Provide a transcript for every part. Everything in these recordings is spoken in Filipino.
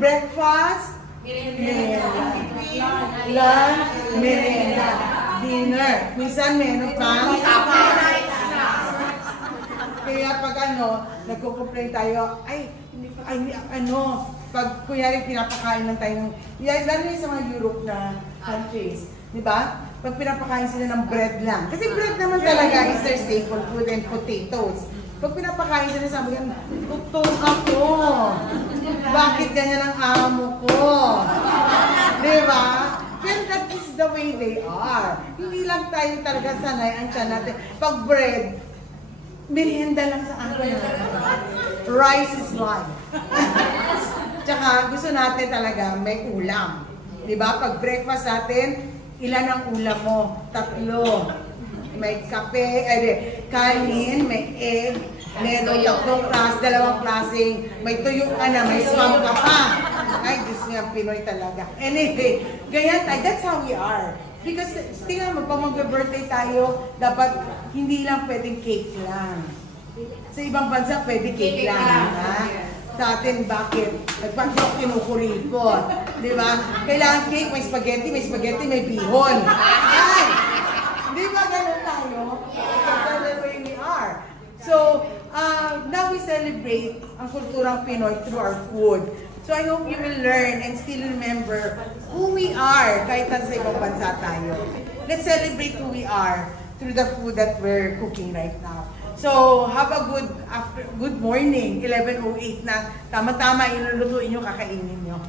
Breakfast, merienda. Lunch, merienda. Dinner. Minsan meron pang kaya pag nagko-complain tayo, pag kunyari pinapakain lang tayo, lalo yung sa mga Europe na countries, di ba? Pag pinapakain sila ng bread lang. Kasi bread naman talaga is their staple food and potatoes. Pag pinapakain sila, sabi yan, tutok ako. Bakit ganyan ang amo ko? Di ba? Pero that is the way they are. Hindi lang tayo talaga sanay ang tiyan natin. Pag bread, merienda lang sa akin. Rice is life. Tsaka gusto natin talaga may ulam. Diba? Pag breakfast natin, ilan ang ulam mo? 3. May kape, kanin, may egg, meron 2 klaseng, may tuyo ka na, may swam ka pa. Ay, Diyos nga, Pinoy talaga. Anyway, ganyan tayo. That's how we are. Because, tingnan mo, pag mag-birthday tayo, dapat hindi lang pwedeng cake lang. Sa ibang bansa, pwede cake lang. Ha? Sa atin, bakit? Nagpagpag kinukuripot. Di ba? Kailangan cake, may spaghetti, may bihon. Ay! Di ba ganun tayo? That's the way we are. So, now we celebrate ang kulturang Pinoy through our food. So I hope you will learn and still remember who we are kahit sa ibang bansa tayo. Let's celebrate who we are through the food that we're cooking right now. So have a good morning, 11:08 na. Tama-tama ilulutuin nyo, kakainin nyo.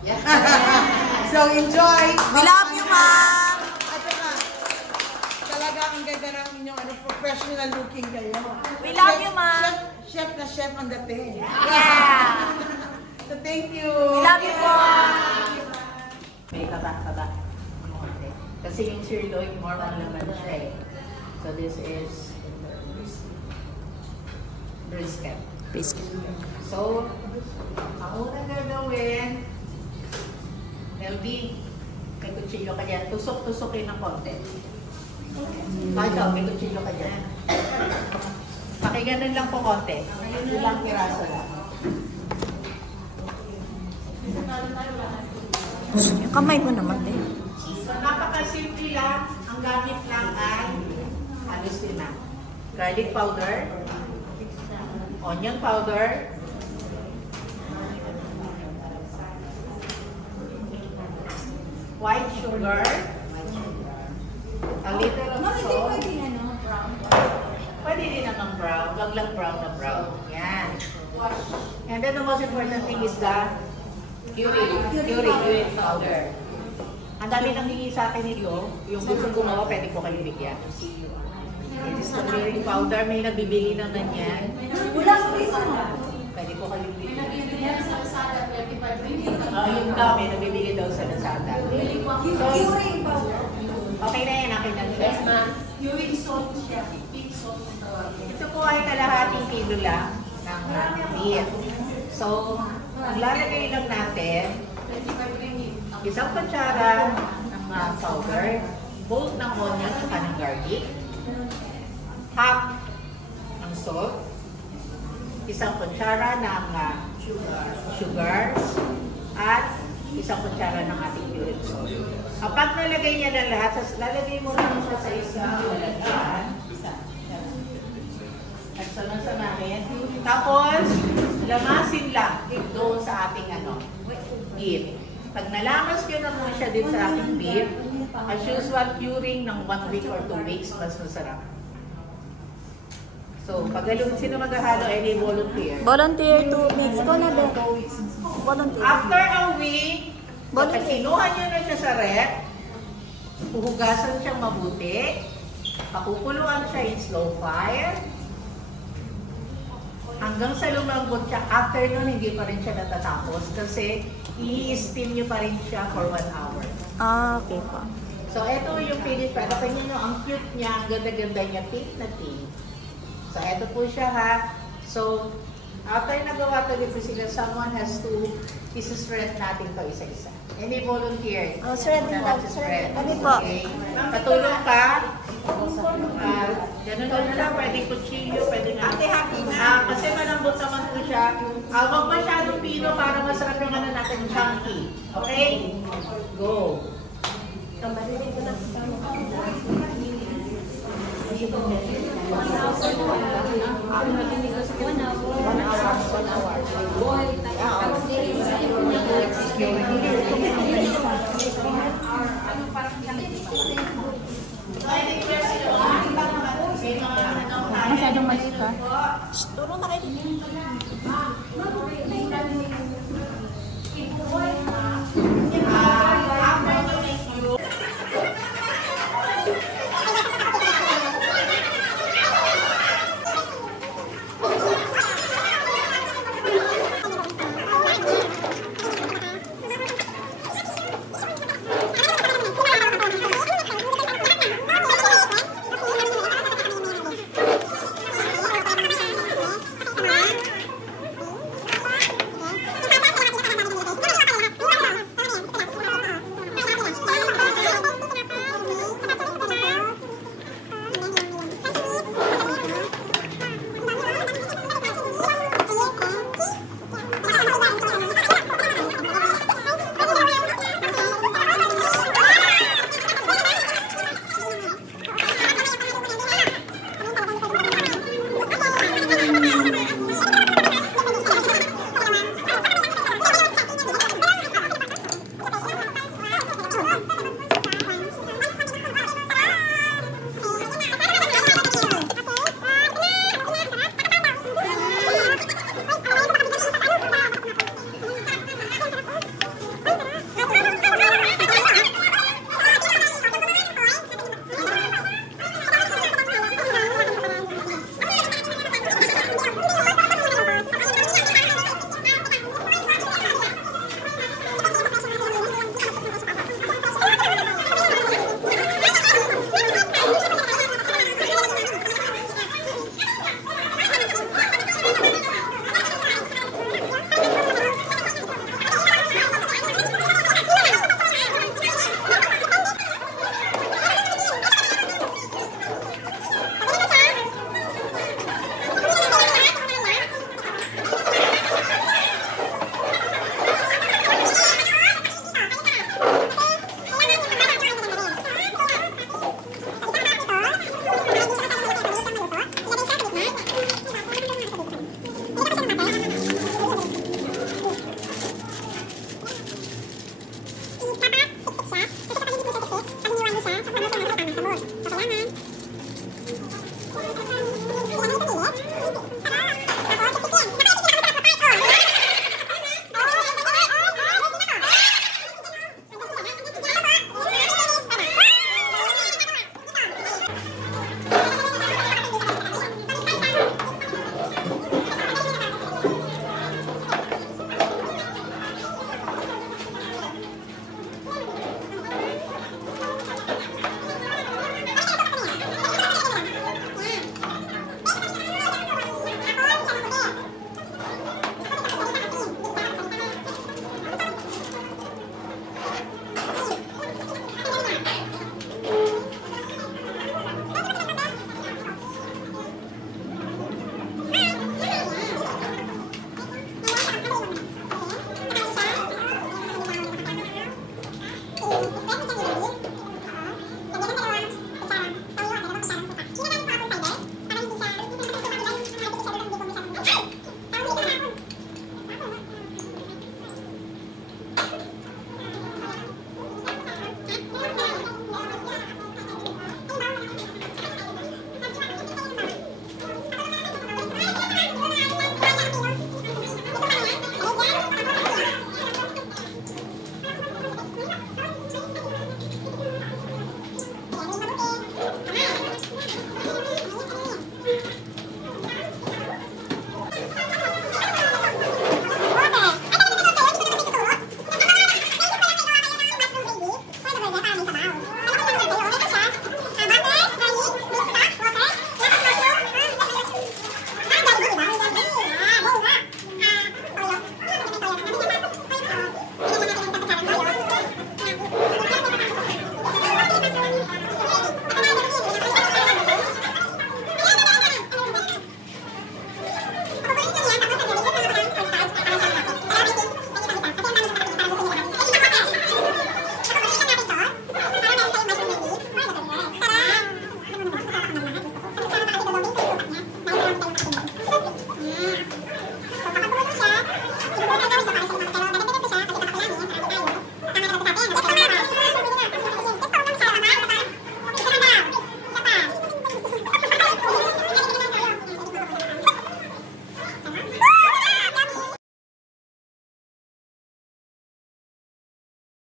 So enjoy! We love you, Ma'am! At saka, talaga ang ganda ng inyong professional looking kayo. We love you, Ma'am! Chef na chef ang dating. Yeah! So thank you. We love you po. May taba-taba. Kasi yung sirloin, more on laman siya eh. So this is brisket. So, ang unang gagawin, LB, may kutsilyo ka dyan. Tusok-tusokin ng konti. Ito, may kutsilyo ka dyan. Pakiganan lang po konti. Ilang piraso lang. Yung kamay mo naman din. So, napakasimple lang. Ang gamit lang ay halos din na. Garlic powder, onion powder, white sugar, a little of salt. Pwede din naman brown. Wag lang brown na brown. Yan. And then the most important thing is the curing powder. Ang dami nang hingi sa akin nito. Yung gusto gumawa, pwede ko kayo bigyan. This is the curing powder. May nagbibili naman yan. Pwede ko kayo bigyan. Yung daw, may nagbibili daw sa Lazada. So, okay na yan. Akin lang siya. Curing salt siya. Pink salt. Ito po ay kalahating kilo lang ng beef. So, ang lalagay lang natin, isang kutsara ng powder, bolt ng onion at ng garlic, half ng salt, isang kutsara ng sugar, at isang kutsara ng ating cured salt. Kapag nalagay niya na lahat, lalagay mo lang siya sa isang lalagyan. At sama-samahin. Tapos, lamasin lang doon sa ating beef. Pag nalamas nyo naman siya din sa ating beef, as usual, curing ng 1 week or 2 weeks, mas masarap. So, pag sino maghahalo, any volunteer? Volunteer to mix ko na din. Volunteer. After a week, kapag kinuha nyo na siya sa rep, puhugasan siyang mabuti, pakukuluan siya in slow fire, hanggang sa lumambot siya. After nun, hindi pa rin siya natatapos kasi i-steam nyo pa rin siya for 1 hour. Ah, okay po. So, ito yung finished product. Kanya nyo, ang cute niya, ang ganda-ganda niya, pink na pink. So, ito po siya ha. So, after nagawa to dito sila, someone has to isi-shred natin to isa-isa. Any volunteer? Oh, shred po. Ano po? Okay. Patulong ka. Ganun na lang, pwede kutsilyo, pwede na. Ate, happy na. Kasi malambot naman po siya. Huwag masyadong pino para masarap yung ano natin, chunky. Okay? Go! Masyadong maliit ka. Turo na kayo.